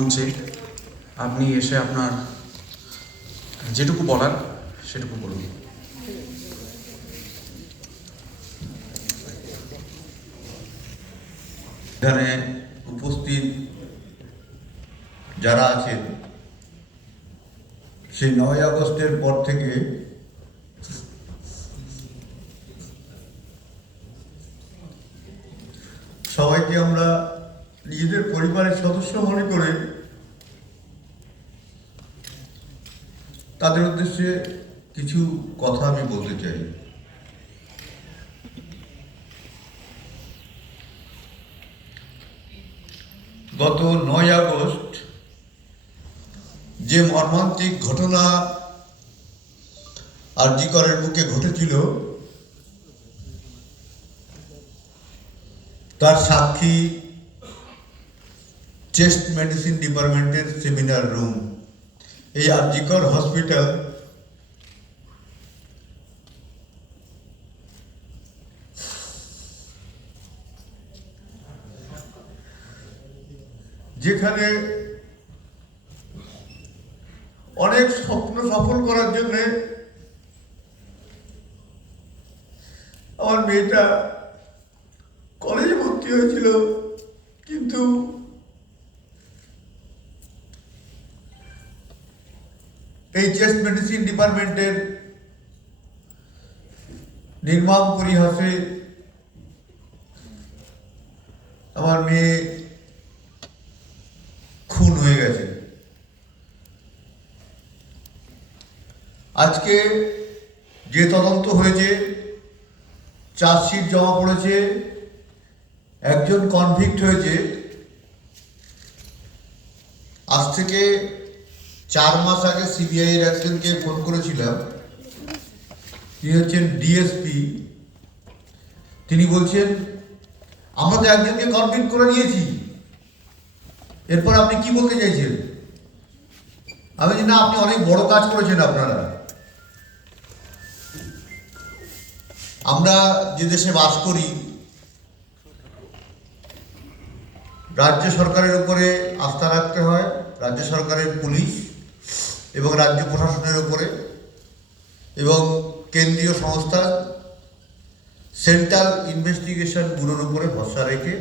মঞ্চে আপনি এসে আপনার যেটুকু বলার সেটুকু বলুন। এখানে উপস্থিত যারা আছেন, সেই নয় আগস্টের পর থেকে সবাইকে আমরা নিজেদের পরিবারের সদস্য মনে করে তাদের উদ্দেশ্যে কিছু কথা আমি বলতে চাই। গত নয় আগস্ট যে মর্মান্তিক ঘটনা আরজিকরের বুকে ঘটেছিল, তার সাক্ষী চেস্ট মেডিসিন ডিপার্টমেন্টের সেমিনার রুম। এই আরজিকর হসপিটাল যেখানে অনেক স্বপ্ন সফল করার জন্য আমার মেয়েটা কলেজে ভর্তি হয়েছিল কিন্তু এই চেস্ট মেডিসিন ডিপার্টমেন্টের নির্মম পরিহাসে আমার মেয়ে খুন হয়ে গেছে। আজকে যে তদন্ত হয়েছে, চার্জশিট জমা পড়েছে, একজন কনভিক্ট হয়েছে। আজ থেকে চার মাস আগে সিবিআই এর একজনকে ফোন করেছিলাম। তিনি হচ্ছেন ডিএসপি তিনি বলছেন আমরা তো একজনকে কনভিক্ট করে নিয়েছি। এরপর আপনি কি বলতে চাইছেন? আমি বলছি, না আপনি অনেক বড় কাজ করেছেন আপনারা। আমরা যে দেশে বাস করি রাজ্য সরকারের উপরে আস্থা রাখতে হয় রাজ্য সরকারের পুলিশ। এবং রাজ্য প্রশাসনের উপরে এবং কেন্দ্রীয় সংস্থা সেন্ট্রাল ইনভেস্টিগেশন ব্যুরোর উপরে ভরসা রেখে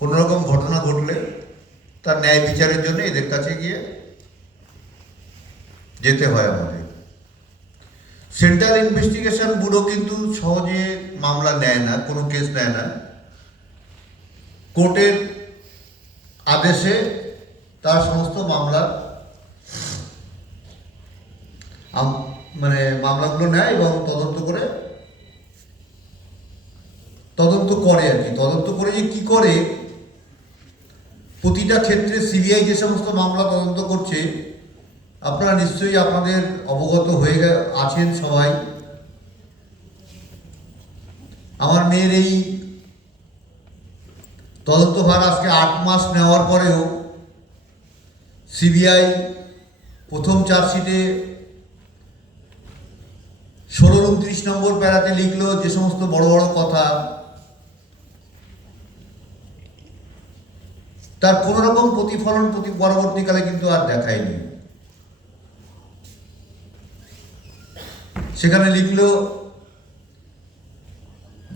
কোনো রকম ঘটনা ঘটলে তার ন্যায় বিচারের জন্য এদের কাছে গিয়ে যেতে হয় আমাদের। সেন্ট্রাল ইনভেস্টিগেশন ব্যুরো কিন্তু সহজে মামলা নেয় না, কোনো কেস নেয় না। কোর্টের আদেশে তার সমস্ত মামলা মানে মামলাগুলো নেয় এবং তদন্ত করে তদন্ত করে আর কি। তদন্ত করে যে কি করে প্রতিটা ক্ষেত্রে সিবিআই যে সমস্ত মামলা তদন্ত করছে, আপনারা নিশ্চয়ই আপনাদের অবগত হয়ে আছেন সবাই। আমার মেয়ের এই তদন্তভার আজকে আট মাস নেওয়ার পরেও সিবিআই প্রথম চার্জশিটে ষোলো উনত্রিশ নম্বর প্যারাতে লিখলো যে সমস্ত বড় বড় কথা। তার কোনো রকম প্রতিফলন প্রতি পরবর্তীকালে কিন্তু আর দেখায়নি। সেখানে লিখলো,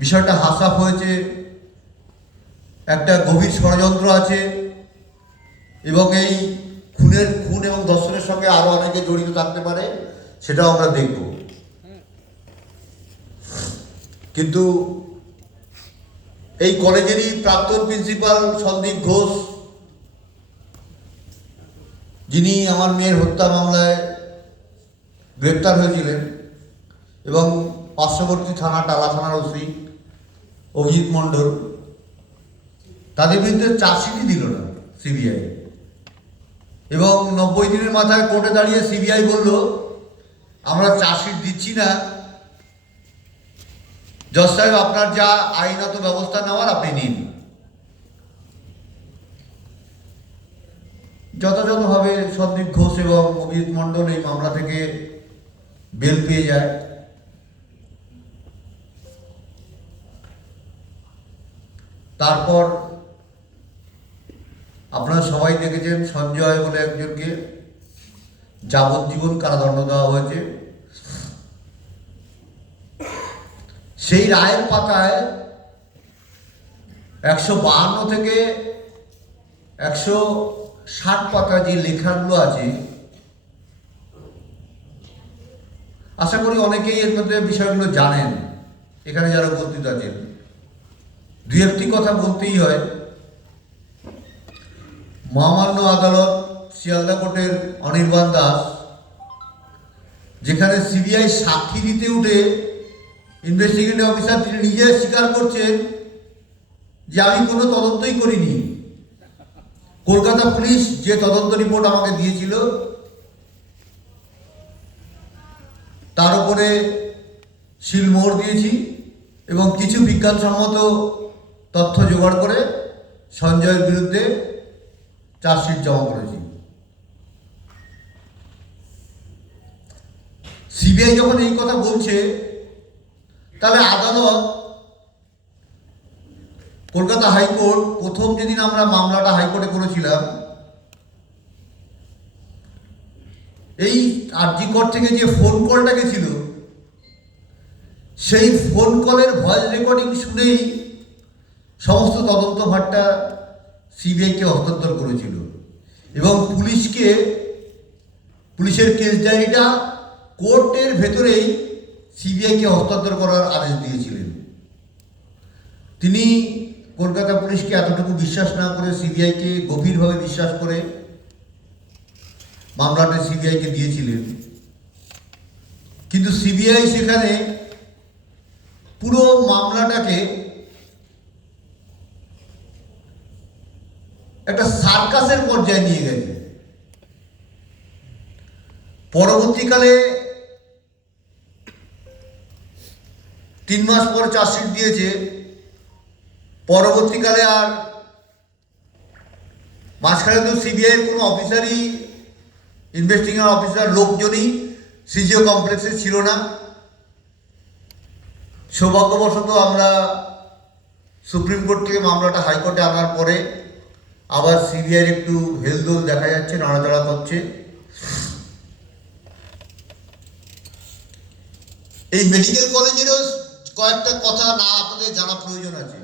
বিষয়টা হাসাপ হয়েছে, একটা গভীর ষড়যন্ত্র আছে এবং এই খুন এবং দর্শনের সঙ্গে আরও অনেকে জড়িত থাকতে পারে, সেটাও আমরা দেখব। কিন্তু এই কলেজেরই প্রাক্তন প্রিন্সিপাল সন্দীপ ঘোষ, যিনি আমার মেয়ের হত্যা মামলায় গ্রেপ্তার হয়েছিলেন এবং পার্শ্ববর্তী থানা টালা থানার ওসি অভিজিৎ মণ্ডল, তাদের বিরুদ্ধে চার্জশিটই দিল না সিবিআই। এবং নব্বই দিনের মাথায় কোর্টে দাঁড়িয়ে সিবিআই বলল, আমরা চার্জশিট দিচ্ছি না। জজ সাহেব, আপনার যা আইনত ব্যবস্থা নেওয়ার আপনি নিন। যথাযথভাবে সন্দীপ ঘোষ এবং অভিজিৎ মণ্ডল এই মামলা থেকে বেল পেয়ে যায়। তারপর আপনারা সবাই দেখেছেন সঞ্জয় বলে একজনকে, যাবজ্জীবন কারাদণ্ড দেওয়া হয়েছে। সেই রায়ের পাতায় একশো বাহান্ন থেকে একশো ষাট পাতা যে লেখাগুলো আছে, আশা করি অনেকেই এর মধ্যে বিষয়গুলো জানেন। এখানে যারা উপস্থিত আছেন। দু একটি কথা বলতেই হয়। মহামান্য আদালত শিয়ালদা কোর্টের অনির্বাণ দাস, যেখানে সিবিআই সাক্ষী দিতে উঠে ইনভেস্টিগেটিভ অফিসার তিনি নিজে স্বীকার করছেন যে আমি কোনো তদন্তই করিনি। কলকাতা পুলিশ যে তদন্ত রিপোর্ট আমাকে দিয়েছিল, তার উপরে শিলমোহর দিয়েছি এবং কিছু বিজ্ঞানসম্মত তথ্য জোগাড় করে সঞ্জয়ের বিরুদ্ধে চার্জশিট জমা করেছি। সিবিআই যখন এই কথা বলছে, তাহলে আদালত কলকাতা হাইকোর্ট প্রথম যেদিন আমরা মামলাটা হাইকোর্টে করেছিলাম, এই আরজি কোর্ট থেকে যে ফোন কলটা গেছিল, সেই ফোন কলের ভয়েস রেকর্ডিং শুনেই সমস্ত তদন্ত ভারটা সিবিআইকে হস্তান্তর করেছিল। এবং পুলিশকে, পুলিশের কেস ডায়েরিটা কোর্টের ভেতরেই সিবিআইকে হস্তান্তর করার আদেশ দিয়েছিলেন। তিনি কলকাতা পুলিশকে এতটুকু বিশ্বাস না করে সিবিআইকে গভীরভাবে বিশ্বাস করে মামলাটা সিবিআইকে দিয়েছিলেন। কিন্তু সিবিআই সেখানে পুরো মামলাটাকে একটা সার্কাসের পর্যায়ে নিয়ে গেছে পরবর্তীকালে তিন মাস পর চার্জশিট দিয়েছে। পরবর্তীকালে আর মাঝখানে তো সিবিআইয়ের কোনো অফিসারই, ইনভেস্টিগেশন অফিসার লোকজনই সিজিও কমপ্লেক্সে ছিল না। সৌভাগ্যবশত আমরা সুপ্রিম কোর্ট থেকে মামলাটা হাইকোর্টে আনার পরে আবার সিবিআইয়ের একটু হেলদোল দেখা যাচ্ছে, নাড়াচাড়া করছে। এই মেডিকেল কলেজেরও কয়েকটা কথা না, আপনাদের জানা প্রয়োজন আছে।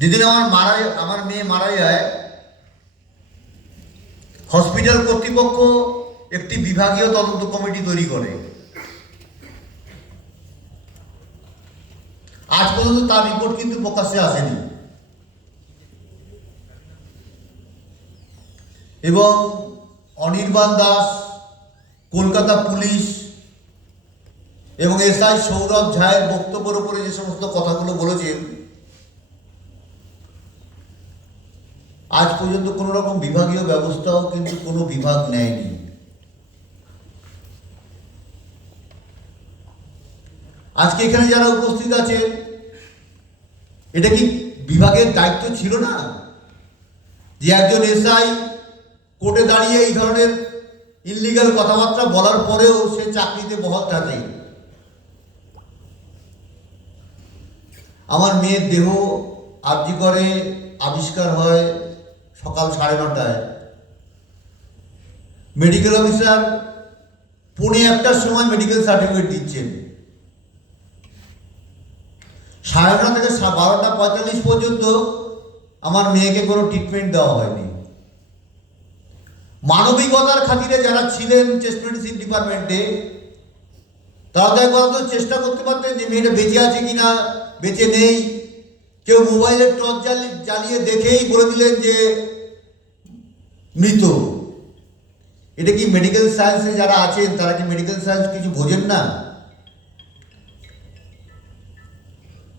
যেদিন আমার মারা আমার মেয়ে মারা যায়, হসপিটাল কর্তৃপক্ষ একটি বিভাগীয় তদন্ত কমিটি তৈরি করে। আজ পর্যন্ত তার রিপোর্ট কিন্তু প্রকাশ্যে আসেনি। এবং অনির্বাণ দাস, কলকাতা পুলিশ এবং এসআই সৌরভ ঝায়ের বক্তব্যের উপরে যে সমস্ত কথাগুলো বলেছেন আজ পর্যন্ত কোনো রকম বিভাগীয় ব্যবস্থাও কিন্তু কোনো বিভাগ নেয়নি। আজকে এখানে যারা উপস্থিত আছে, এটা কি বিভাগের দায়িত্ব ছিল না? যে একজন এসআই কোর্টে দাঁড়িয়ে এই ধরনের ইনলিগাল কথাবার্তা বলার পরেও সে চাকরিতে বহাল থাকে আমার মেয়ের দেহ আবজি করে, আবিষ্কার হয় সকাল সাড়ে নটায়। মেডিকেল অফিসার পৌনে একটার সময় মেডিকেল সার্টিফিকেট দিচ্ছেন। সাড়ে নটা থেকে বারোটা পঁয়তাল্লিশ পর্যন্ত আমার মেয়েকে কোনো ট্রিটমেন্ট দেওয়া হয়নি। মানবিকতার খাতিরে যারা ছিলেন চেস্ট মেডিসিন ডিপার্টমেন্টে, তারা তো চেষ্টা করতে পারতেন যে মেয়েটা বেঁচে আছে কিনা, বেঁচে নেই। কেউ মোবাইলের টর্চ জ্বালিয়ে জ্বালিয়ে দেখেই বলে দিলেন যে মৃত। এটা কি মেডিকেল সায়েন্সে যারা আছেন, তারা কি মেডিকেল সায়েন্স কিছু বোঝেন না?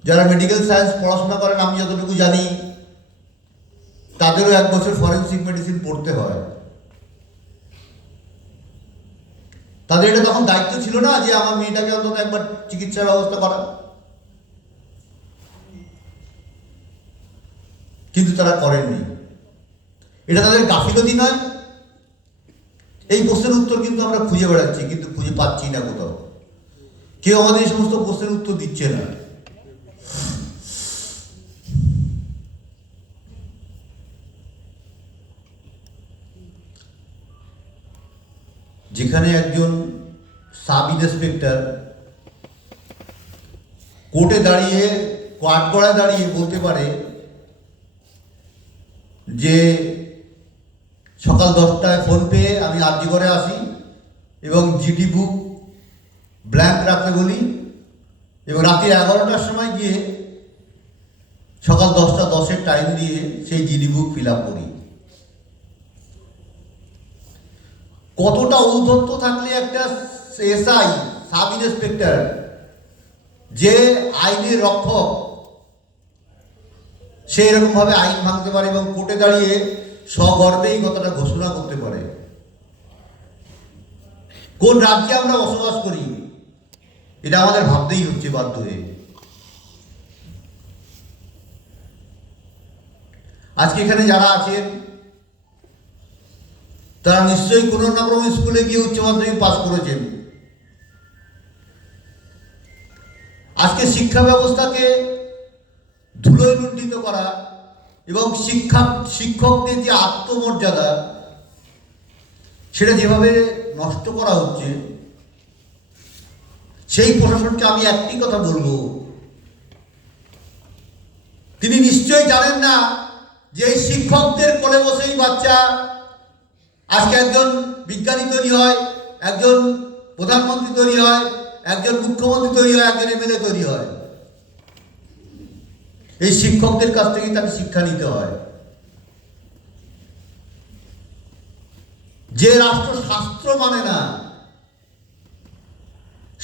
যারা মেডিকেল সায়েন্স পড়াশোনা করেন, আমি যতটুকু জানি, তাদেরও এক বছর ফরেন্সিক মেডিসিন পড়তে হয়। তাদের এটা তখন দায়িত্ব ছিল না যে আমার মেয়েটাকে অন্তত একবার চিকিৎসার ব্যবস্থা করা। কিন্তু তারা করেননি। এটা তাদের গাফিলতি নয়। এই প্রশ্নের উত্তর কিন্তু আমরা খুঁজে বেড়াচ্ছি, কিন্তু খুঁজে পাচ্ছি না কোথাও। কেউ আমাদের এই সমস্ত প্রশ্নের উত্তর দিচ্ছে না। যেখানে একজন সাব ইন্সপেক্টর কোর্টে দাঁড়িয়ে কাঠগড়ায় দাঁড়িয়ে বলতে পারে যে সকাল দশটায় ফোন পেয়ে আমি আরজি করে আসি এবং জিডি বুক ব্ল্যাঙ্ক রাখতে বলি এবং রাতে এগারোটার সময় গিয়ে সকাল দশটা দশের টাইম দিয়ে সেই জিডি বুক ফিল আপ করি। কতটা ঔদ্ধত্য থাকলে একটা এসআই, সাব ইন্সপেক্টর, যে আইনের রক্ষক, সে এরকমভাবে আইন ভাঙতে পারে এবং কোর্টে দাঁড়িয়ে স্বগর্বেই কথাটা ঘোষণা করতে পারে। কোন রাজ্যে আমরা বসবাস করি? এটা আমাদের ভাবতেই হচ্ছে বাধ্য হয়ে। আজকে এখানে যারা আছেন তারা নিশ্চয়ই কোনো না কোনো স্কুলে গিয়ে উচ্চ মাধ্যমিক পাস করেছেন। আজকে শিক্ষা ব্যবস্থাকে ধুলোয় লুণ্ঠিত করা এবং শিক্ষা, শিক্ষকদের যে আত্মমর্যাদা, সেটা যেভাবে নষ্ট করা হচ্ছে, সেই প্রশাসনকে আমি একটি কথা বলব। তিনি নিশ্চয়ই জানেন না যে শিক্ষকদের কোলে বসেই বাচ্চা আজকে একজন বিজ্ঞানী তৈরি হয়, একজন প্রধানমন্ত্রী তৈরি হয়, একজন মুখ্যমন্ত্রী তৈরি হয়, একজন এমএলএ তৈরি হয়। এই শিক্ষকদের কাছ থেকেই তাকে শিক্ষা নিতে হয়। যে রাষ্ট্র শাস্ত্র মানে না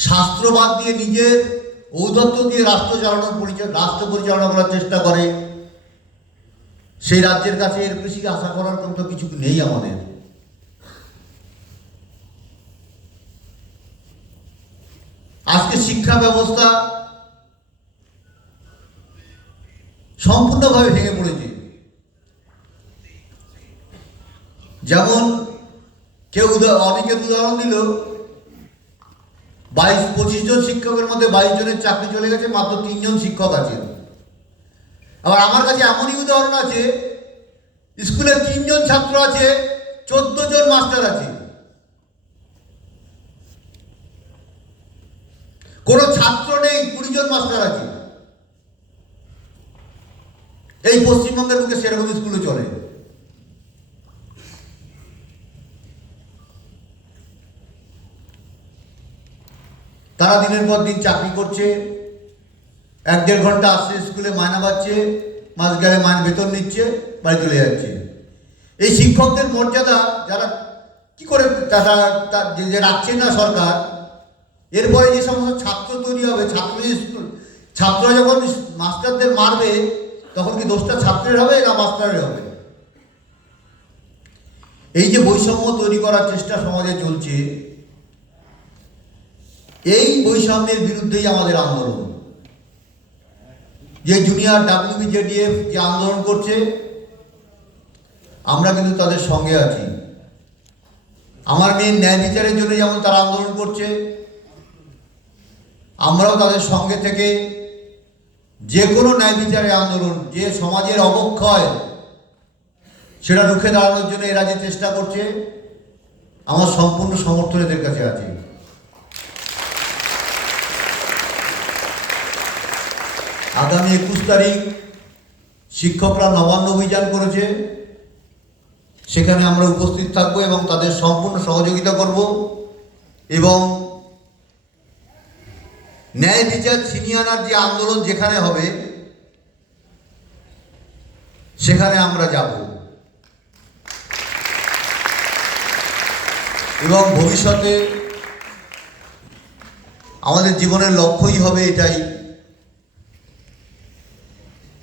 শাস্ত্রবাদ দিয়ে নিজের ঔদত্ত দিয়ে রাষ্ট্র চালানোর পরিচয়, রাষ্ট্র পরিচালনা করার চেষ্টা করে, সেই রাজ্যের কাছে এর বেশি আশা করার কোনো কিছু নেই আমাদের আজকে শিক্ষা ব্যবস্থা সম্পূর্ণভাবে ভেঙে পড়েছে। যেমন কেউ উদা- অনেকে উদাহরণ দিল, বাইশ, পঁচিশ জন শিক্ষকের মধ্যে বাইশ জনের চাকরি চলে গেছে, মাত্র তিনজন শিক্ষক আছেন। আবার আমার কাছে এমনই উদাহরণ আছে, স্কুলে তিনজন ছাত্র আছে, চোদ্দ জন মাস্টার আছে। কোনো ছাত্র নেই কুড়ি জন মাস্টার আছে। এই পশ্চিমবঙ্গের বুকে সেরকম স্কুলে চলে। তারা দিনের পর দিন চাকরি করছে, এক দেড় ঘণ্টা আসছে স্কুলে মায়না পাচ্ছে মাস গেলে মাইন বেতন নিচ্ছে, বাড়ি চলে যাচ্ছে। এই শিক্ষকদের মর্যাদা যারা কি করে তারা যে রাখছে না সরকার এরপরে যে সমস্ত ছাত্র তৈরি হবে ছাত্র ছাত্ররা যখন মাস্টারদের মারবে, তখন কি দোষটা ছাত্রের হবে না মাস্টারের হবে? এই যে বৈষম্য তৈরি করার চেষ্টা সমাজে চলছে, এই বৈষম্যের বিরুদ্ধেই আমাদের আন্দোলন। যে জুনিয়র ডাব্লিউবিজেডিএফ যে আন্দোলন করছে, আমরা কিন্তু তাদের সঙ্গে আছি। আমার মেয়ের ন্যায় বিচারের জন্য যেমন তারা আন্দোলন করছে আমরাও তাদের সঙ্গে থেকে যে কোনো ন্যায় বিচারের আন্দোলন, যে সমাজের অবক্ষয়, সেটা রুখে দাঁড়ানোর জন্য এরা যে চেষ্টা করছে, আমার সম্পূর্ণ সমর্থন এদের কাছে আছে। আগামী একুশ তারিখ শিক্ষকরা নবান্ন অভিযান করেছে। সেখানে আমরা উপস্থিত থাকব এবং তাদের সম্পূর্ণ সহযোগিতা করব এবং ন্যায় বিচার ছিনিয়ে আনার যে আন্দোলন যেখানে হবে, সেখানে আমরা যাব। এবং ভবিষ্যতে আমাদের জীবনের লক্ষ্যই হবে এটাই।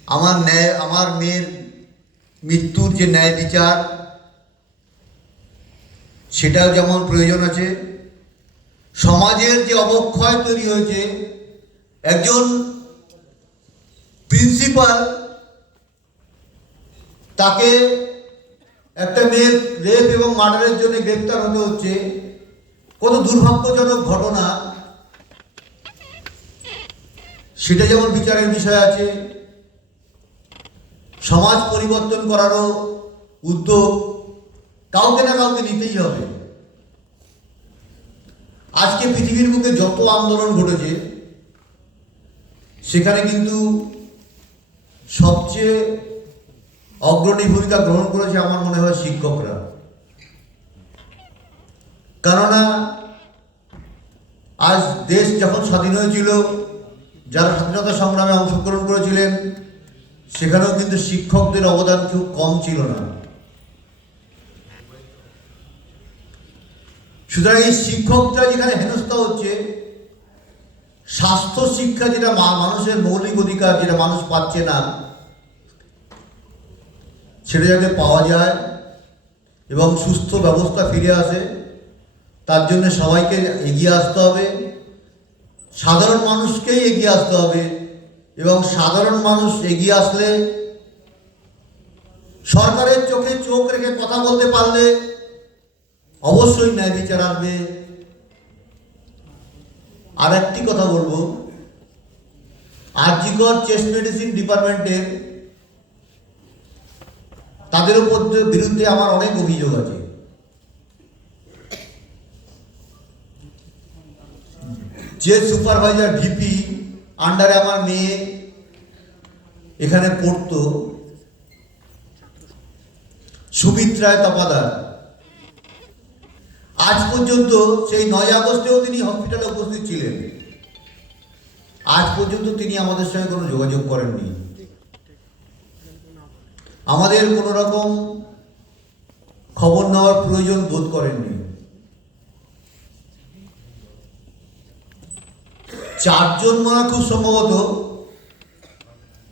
আমার ন্যায়, আমার মেয়ের মৃত্যুর যে ন্যায় বিচার, সেটাও যেমন প্রয়োজন আছে সমাজের যে অবক্ষয় তৈরি হয়েছে, একজন প্রিন্সিপাল তাকে একটা মেয়ের রেপ এবং মার্ডারের জন্য গ্রেপ্তার হতে হচ্ছে। কত দুর্ভাগ্যজনক ঘটনা। সেটা যেমন বিচারের বিষয় আছে, সমাজ পরিবর্তন করারও উদ্যোগ, কাউকে না কাউকে নিতেই হবে। আজকে পৃথিবীর বুকে যত আন্দোলন ঘটেছে, সেখানে কিন্তু সবচেয়ে অগ্রণী ভূমিকা গ্রহণ করেছে আমার মনে হয় শিক্ষকরা। কেননা, আজ দেশ যখন স্বাধীন হয়েছিল, যারা স্বাধীনতা সংগ্রামে অংশগ্রহণ করেছিলেন, সেখানেও কিন্তু শিক্ষকদের অবদান খুব কম ছিল না। সুতরাং এই শিক্ষকরা যেখানে হেনস্থা হচ্ছে, স্বাস্থ্য শিক্ষা যেটা মানুষের মৌলিক অধিকার যেটা মানুষ পাচ্ছে না, সেটা যাতে পাওয়া যায় এবং সুস্থ ব্যবস্থা ফিরে আসে, তার জন্য সবাইকে এগিয়ে আসতে হবে। সাধারণ মানুষকেই এগিয়ে আসতে হবে এবং সাধারণ মানুষ এগিয়ে আসলে সরকারের চোখে চোখ রেখে কথা বলতে পারলে অবশ্যই ন্যায় বিচার আসবে। আর একটি কথা বলব। আরজিকর চেস্ট মেডিসিন ডিপার্টমেন্টের তাদের উপর বিরুদ্ধে আমার অনেক অভিযোগ আছে। যে সুপারভাইজার ভিপি আন্ডারে আমার মেয়ে এখানে পড়তো, সুমিত্রায় তপাদার। আজ পর্যন্ত সেই নয় আগস্টেও তিনি হসপিটালে উপস্থিত ছিলেন। আজ পর্যন্ত তিনি আমাদের সঙ্গে কোনো যোগাযোগ করেননি। আমাদের কোনো রকম খবর নেওয়ার প্রয়োজন বোধ করেননি। চারজন মনে খুব সম্ভবত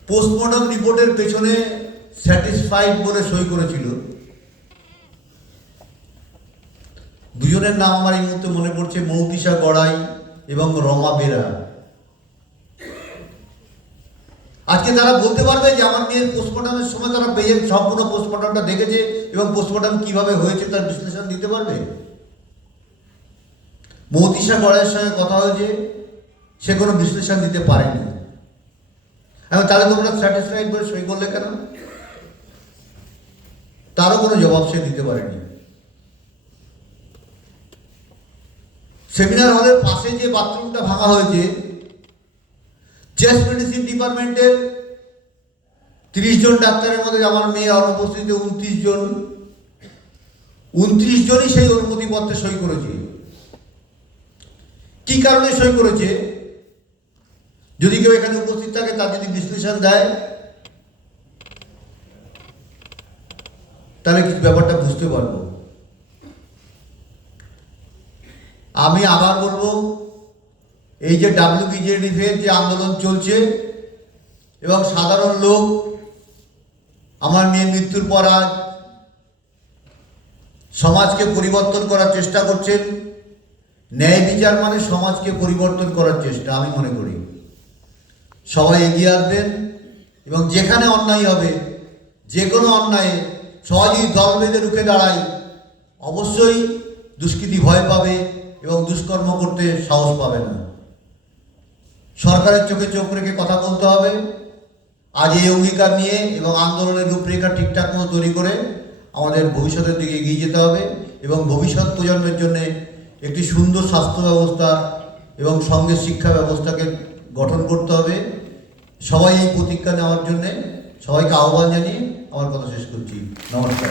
পোস্টমর্টম রিপোর্টের পেছনে স্যাটিসফাইড বলে সই করেছিল। দুজনের নাম আমার এই মুহূর্তে মনে পড়ছে মৌতিসা গড়াই এবং রমা বেরা। আজকে তারা বলতে পারবে যে আমার মেয়ের পোস্টমর্টমের সময় তারা পেয়ে সম্পূর্ণ পোস্টমর্টমটা দেখেছে এবং পোস্টমর্টম কীভাবে হয়েছে তার বিশ্লেষণ দিতে পারবে? মৌতিসা গড়াইয়ের সঙ্গে কথা হয়েছে, সে কোনো বিশ্লেষণ দিতে পারেনি। এবং তাহলে তোমরা স্যাটিসফাইড করে সই করলে কেন? তারও কোনো জবাব সে দিতে পারেনি। সেমিনার হলের পাশে যে বাথরুমটা ভাঙা হয়েছে চেস্ট মেডিসিন ডিপার্টমেন্টের তিরিশ জন ডাক্তারের মধ্যে আমার মেয়ে অনুপস্থিতিতে উনত্রিশ জন, উনত্রিশ জনই সেই অনুমতিপত্রে সই করেছে। কি কারণে সই করেছে? যদি কেউ এখানে উপস্থিত থাকে, তার যদি বিশ্লেষণ দেয়, তাহলে কিছু ব্যাপারটা বুঝতে পারব। আমি আবার বলব, এই যে ডাব্লিউবিজেডিফের যে আন্দোলন চলছে, এবং সাধারণ লোক, আমার মেয়ে মৃত্যুর পর আজ সমাজকে পরিবর্তন করার চেষ্টা করছেন। ন্যায় বিচার মানে সমাজকে পরিবর্তন করার চেষ্টা, আমি মনে করি। সবাই এগিয়ে আসবেন, এবং যেখানে অন্যায় হবে যে কোনো অন্যায়ে সহজেই দল বেঁধে রুখে দাঁড়ায় অবশ্যই দুষ্কৃতি ভয় পাবে। এবং দুষ্কর্ম করতে সাহস পাবে না। সরকারের চোখে চোখ রেখে কথা বলতে হবে। আজ এই অঙ্গীকার নিয়ে এবং আন্দোলনের রূপরেখা ঠিকঠাক মতো তৈরি করে আমাদের ভবিষ্যতের দিকে এগিয়ে যেতে হবে এবং ভবিষ্যৎ প্রজন্মের জন্য একটি সুন্দর স্বাস্থ্য ব্যবস্থা এবং সঙ্গে শিক্ষা ব্যবস্থাকে গঠন করতে হবে। সবাই এই প্রতিজ্ঞা নেওয়ার জন্যে সবাইকে আহ্বান জানিয়ে আমার কথা শেষ করছি। নমস্কার।